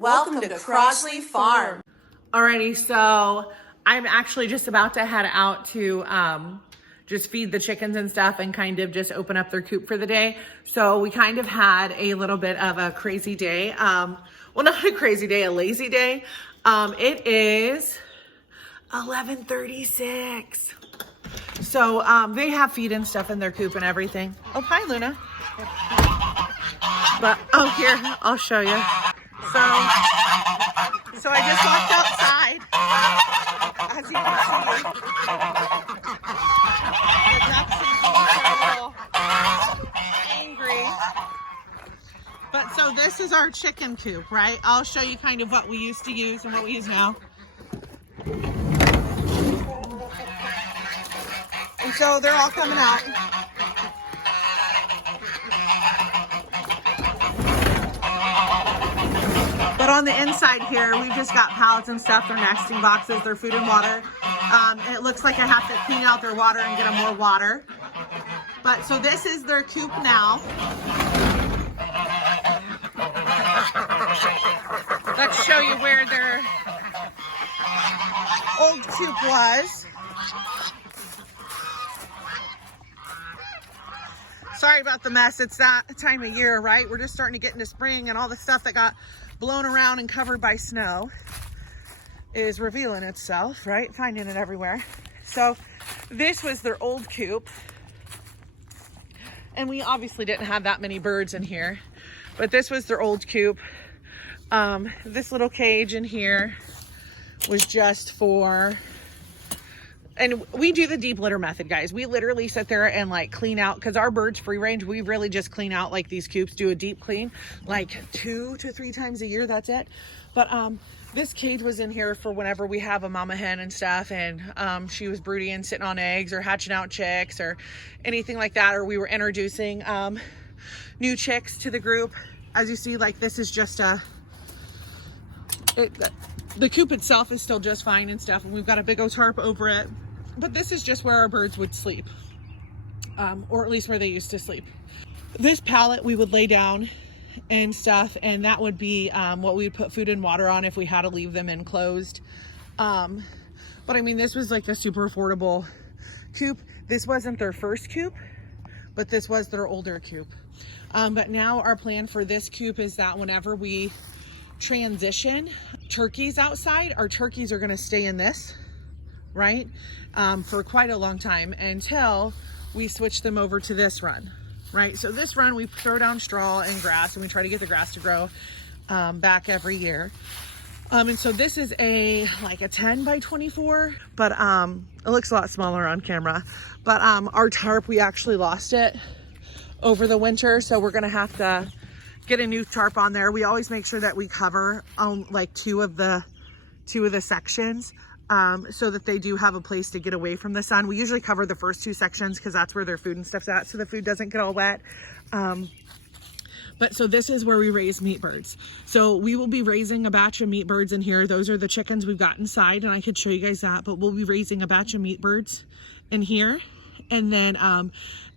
Welcome to Crossley Farm. Alrighty, so I'm actually just about to head out to just feed the chickens and stuff and kind of just open up their coop for the day. So we kind of had a little bit of a crazy day. Well, not a crazy day, a lazy day. It is 11:36. So they have feed and stuff in their coop and everything. Oh, hi, Luna. But, oh, here, I'll show you. So I just walked outside, as you can see. The ducks and geese are a little angry. But so this is our chicken coop, right? I'll show you kind of what we used to use and what we use now. And so they're all coming out. But on the inside here, we've just got pallets and stuff, their nesting boxes, their food and water. It looks like I have to clean out their water and get them more water. But so this is their coop now. Let's show you where their old coop was. Sorry about the mess. It's that time of year, right? We're just starting to get into spring, and all the stuff that got blown around and covered by snow is revealing itself, right? Finding it everywhere. So this was their old coop. And we obviously didn't have that many birds in here, but this was their old coop. This little cage in here was just for, and we do the deep litter method, guys. We literally sit there and like clean out, because our birds free range, we really just clean out like these coops, do a deep clean like 2 to 3 times a year. That's it. But this cage was in here for whenever we have a mama hen and stuff, and she was brooding and sitting on eggs or hatching out chicks or anything like that, or we were introducing new chicks to the group. As you see, like this is just the coop itself is still just fine and stuff, and we've got a big old tarp over it. But this is just where our birds would sleep, or at least where they used to sleep. This pallet we would lay down and stuff, and that would be what we would put food and water on if we had to leave them enclosed. But I mean, this was like a super affordable coop. This wasn't their first coop, but this was their older coop. But now our plan for this coop is that whenever we transition turkeys outside, our turkeys are going to stay in this, right, for quite a long time until we switch them over to this run, right? So this run we throw down straw and grass, and we try to get the grass to grow back every year. And so this is like a 10 by 24, but it looks a lot smaller on camera. But our tarp, we actually lost it over the winter, so we're gonna have to get a new tarp on there. We always make sure that we cover like two of the sections, so that they do have a place to get away from the sun. We usually cover the first 2 sections because that's where their food and stuff's at, so the food doesn't get all wet. But so this is where we raise meat birds. So we will be raising a batch of meat birds in here. Those are the chickens we've got inside, and I could show you guys that, but we'll be raising a batch of meat birds in here. And then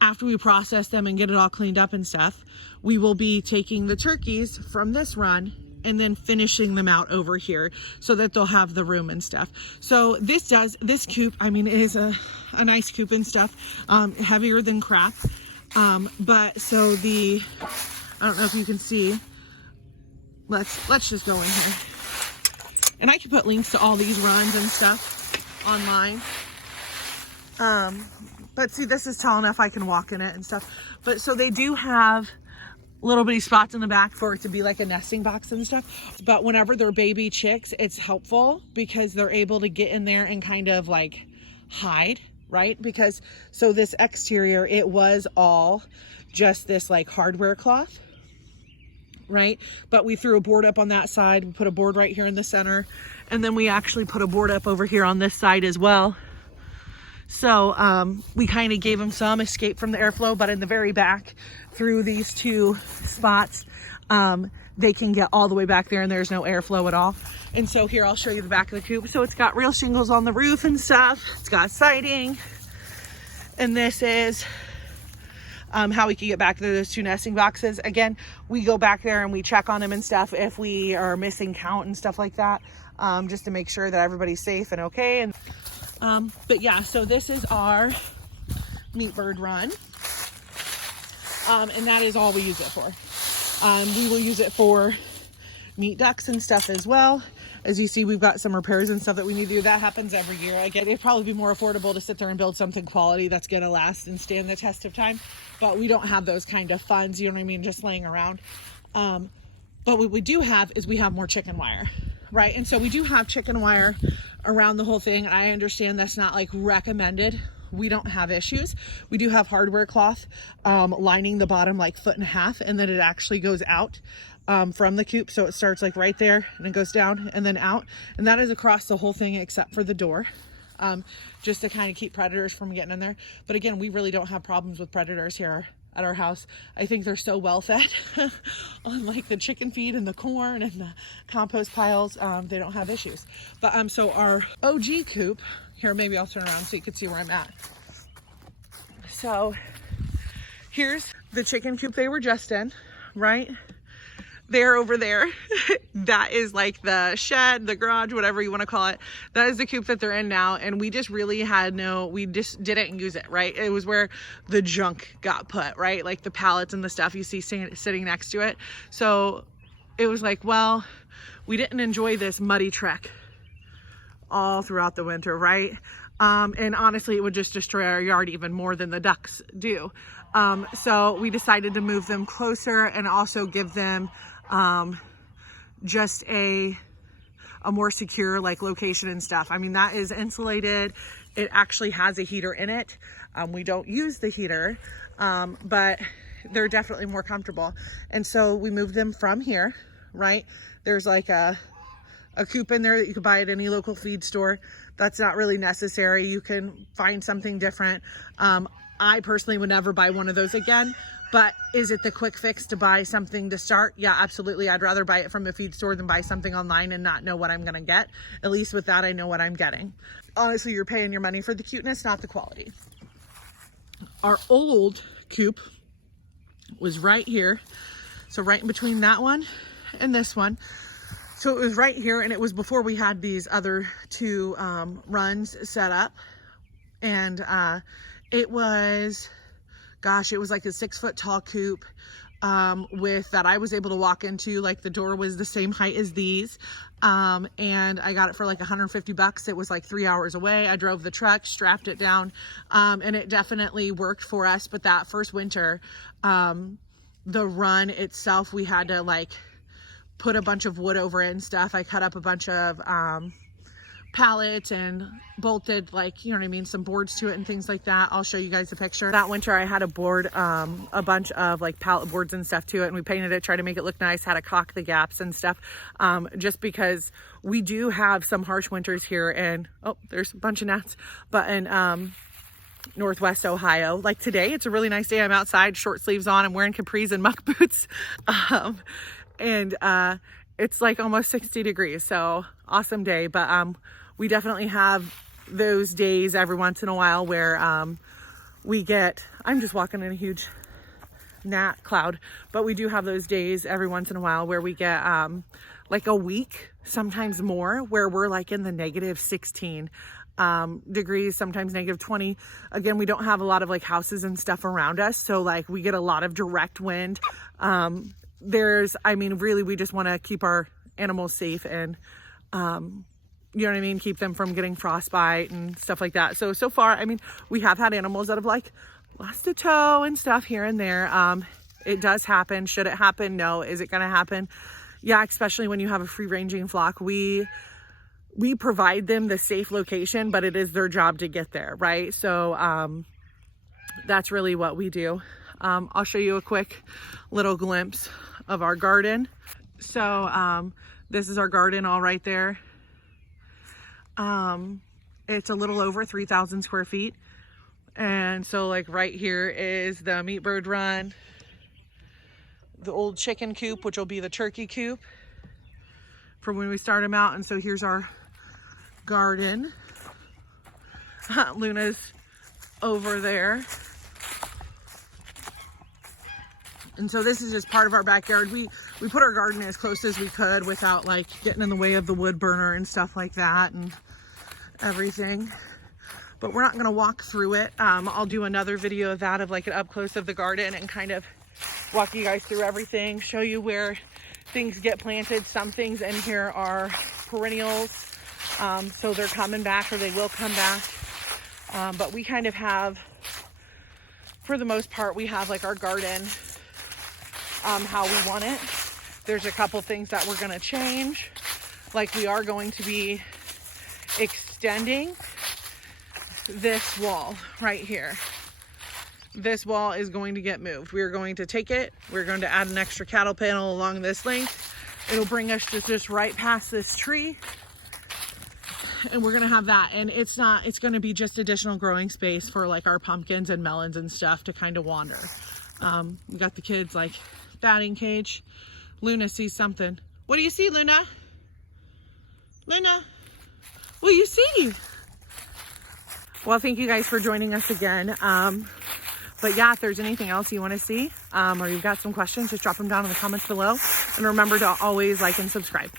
after we process them and get it all cleaned up and stuff, we will be taking the turkeys from this run and then finishing them out over here so that they'll have the room and stuff. So this coop, I mean, is a nice coop and stuff, heavier than crap. But so I don't know if you can see, let's just go in here. And I can put links to all these runs and stuff online. But see, this is tall enough I can walk in it and stuff. But so they do have little bitty spots in the back for it to be like a nesting box and stuff. But whenever they're baby chicks, it's helpful because they're able to get in there and kind of like hide, right? Because so this exterior, it was all just this like hardware cloth, right? But we threw a board up on that side. We put a board right here in the center, and then we actually put a board up over here on this side as well. So we kind of gave them some escape from the airflow, but in the very back through these 2 spots, they can get all the way back there and there's no airflow at all. And so here, I'll show you the back of the coop. So it's got real shingles on the roof and stuff. It's got siding. And this is how we can get back to those 2 nesting boxes. Again, we go back there and we check on them and stuff if we are missing count and stuff like that, just to make sure that everybody's safe and okay. And but yeah, so this is our meat bird run, and that is all we use it for. We will use it for meat ducks and stuff as well. As you see, we've got some repairs and stuff that we need to do. That happens every year. Again, it'd probably be more affordable to sit there and build something quality that's going to last and stand the test of time. But we don't have those kind of funds, you know what I mean, just laying around. But what we do have is we have more chicken wire, right? And so we do have chicken wire around the whole thing. I understand that's not like recommended. We don't have issues. We do have hardware cloth lining the bottom like 1.5 feet, and then it actually goes out from the coop. So it starts like right there and it goes down and then out. And that is across the whole thing except for the door, just to kind of keep predators from getting in there. But again, we really don't have problems with predators here at our house. I think they're so well fed on like the chicken feed and the corn and the compost piles. They don't have issues. But so our OG coop, here, maybe I'll turn around so you can see where I'm at. So here's the chicken coop they were just in, right? They're over there. That is like the shed, the garage, whatever you want to call it. That is the coop that they're in now. And we just really had we just didn't use it, right? It was where the junk got put, right? Like the pallets and the stuff you see sitting next to it. So it was like, well, we didn't enjoy this muddy trek all throughout the winter, right? And honestly, it would just destroy our yard even more than the ducks do. So we decided to move them closer and also give them just a more secure like location and stuff. I mean, that is insulated. It actually has a heater in it. We don't use the heater, but they're definitely more comfortable. And so we moved them from here, right? There's like a coop in there that you could buy at any local feed store. That's not really necessary. You can find something different. I personally would never buy one of those again, but is it the quick fix to buy something to start? Yeah, absolutely. I'd rather buy it from a feed store than buy something online and not know what I'm gonna get. At least with that, I know what I'm getting. Honestly, you're paying your money for the cuteness, not the quality. Our old coop was right here. So right in between that one and this one. So it was right here, and it was before we had these other 2 runs set up. And it was, gosh, it was like a 6-foot tall coop with that I was able to walk into. Like the door was the same height as these. And I got it for like $150. It was like 3 hours away. I drove the truck, strapped it down, and it definitely worked for us. But that first winter, the run itself, we had to like put a bunch of wood over it and stuff. I cut up a bunch of pallets and bolted, like, you know what I mean, some boards to it and things like that. I'll show you guys the picture. That winter I had a board, a bunch of like pallet boards and stuff to it, and we painted it, tried to make it look nice, had to caulk the gaps and stuff, just because we do have some harsh winters here. And oh, there's a bunch of gnats. But in Northwest Ohio, like today, it's a really nice day. I'm outside, short sleeves on, I'm wearing capris and muck boots. And it's like almost 60 degrees, so awesome day. But we definitely have those days every once in a while where we get, I'm just walking in a huge gnat cloud, but we do have those days every once in a while where we get like a week, sometimes more, where we're like in the negative 16 degrees, sometimes negative 20. Again, we don't have a lot of like houses and stuff around us, so like we get a lot of direct wind. I mean, really, we just want to keep our animals safe and, you know what I mean? Keep them from getting frostbite and stuff like that. So far, I mean, we have had animals that have like lost a toe and stuff here and there. It does happen. Should it happen? No. Is it going to happen? Yeah, especially when you have a free ranging flock. We provide them the safe location, but it is their job to get there, right? So, that's really what we do. I'll show you a quick little glimpse of our garden. So this is our garden all right there. It's a little over 3,000 square feet. And so like right here is the meat bird run, the old chicken coop, which will be the turkey coop for when we start them out. And so here's our garden. Luna's over there. And so this is just part of our backyard. We put our garden as close as we could without like getting in the way of the wood burner and stuff like that and everything. But we're not gonna walk through it. I'll do another video of that, of like an up close of the garden, and kind of walk you guys through everything, show you where things get planted. Some things in here are perennials, so they're coming back, or they will come back. But we kind of have, for the most part, we have like our garden how we want it. There's a couple things that we're gonna change. Like we are going to be extending this wall right here. This wall is going to get moved. We are going to take it. We're going to add an extra cattle panel along this length. It'll bring us just right past this tree. And we're going to have that. And it's going to be just additional growing space for like our pumpkins and melons and stuff to kind of wander. We got the kids like batting cage. Luna sees something. What do you see, Luna? Luna, what do you see? Well, thank you guys for joining us again. But yeah, if there's anything else you want to see, or you've got some questions, just drop them down in the comments below. And remember to always like and subscribe.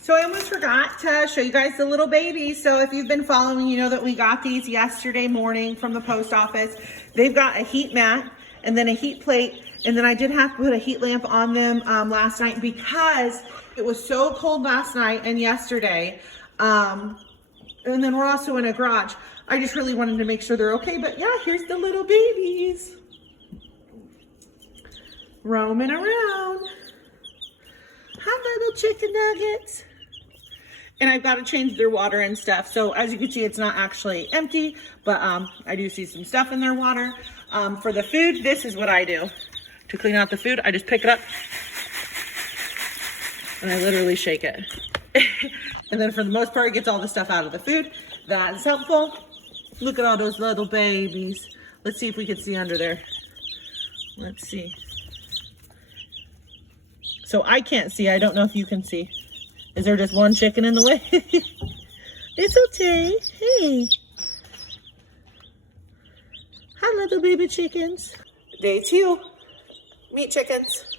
So I almost forgot to show you guys the little babies. So if you've been following, you know that we got these yesterday morning from the post office. They've got a heat mat and then a heat plate. And then I did have to put a heat lamp on them last night because it was so cold last night and yesterday. And then we're also in a garage. I just really wanted to make sure they're okay. But yeah, here's the little babies roaming around. Hi, little chicken nuggets. And I've got to change their water and stuff. So as you can see, it's not actually empty, but I do see some stuff in their water. For the food, this is what I do. To clean out the food, I just pick it up and I literally shake it. And then for the most part, it gets all the stuff out of the food. That's helpful. Look at all those little babies. Let's see if we can see under there. Let's see. So I can't see. I don't know if you can see. Is there just one chicken in the way? It's okay. Hey. Hi, little baby chickens. Day 2. Meat chickens.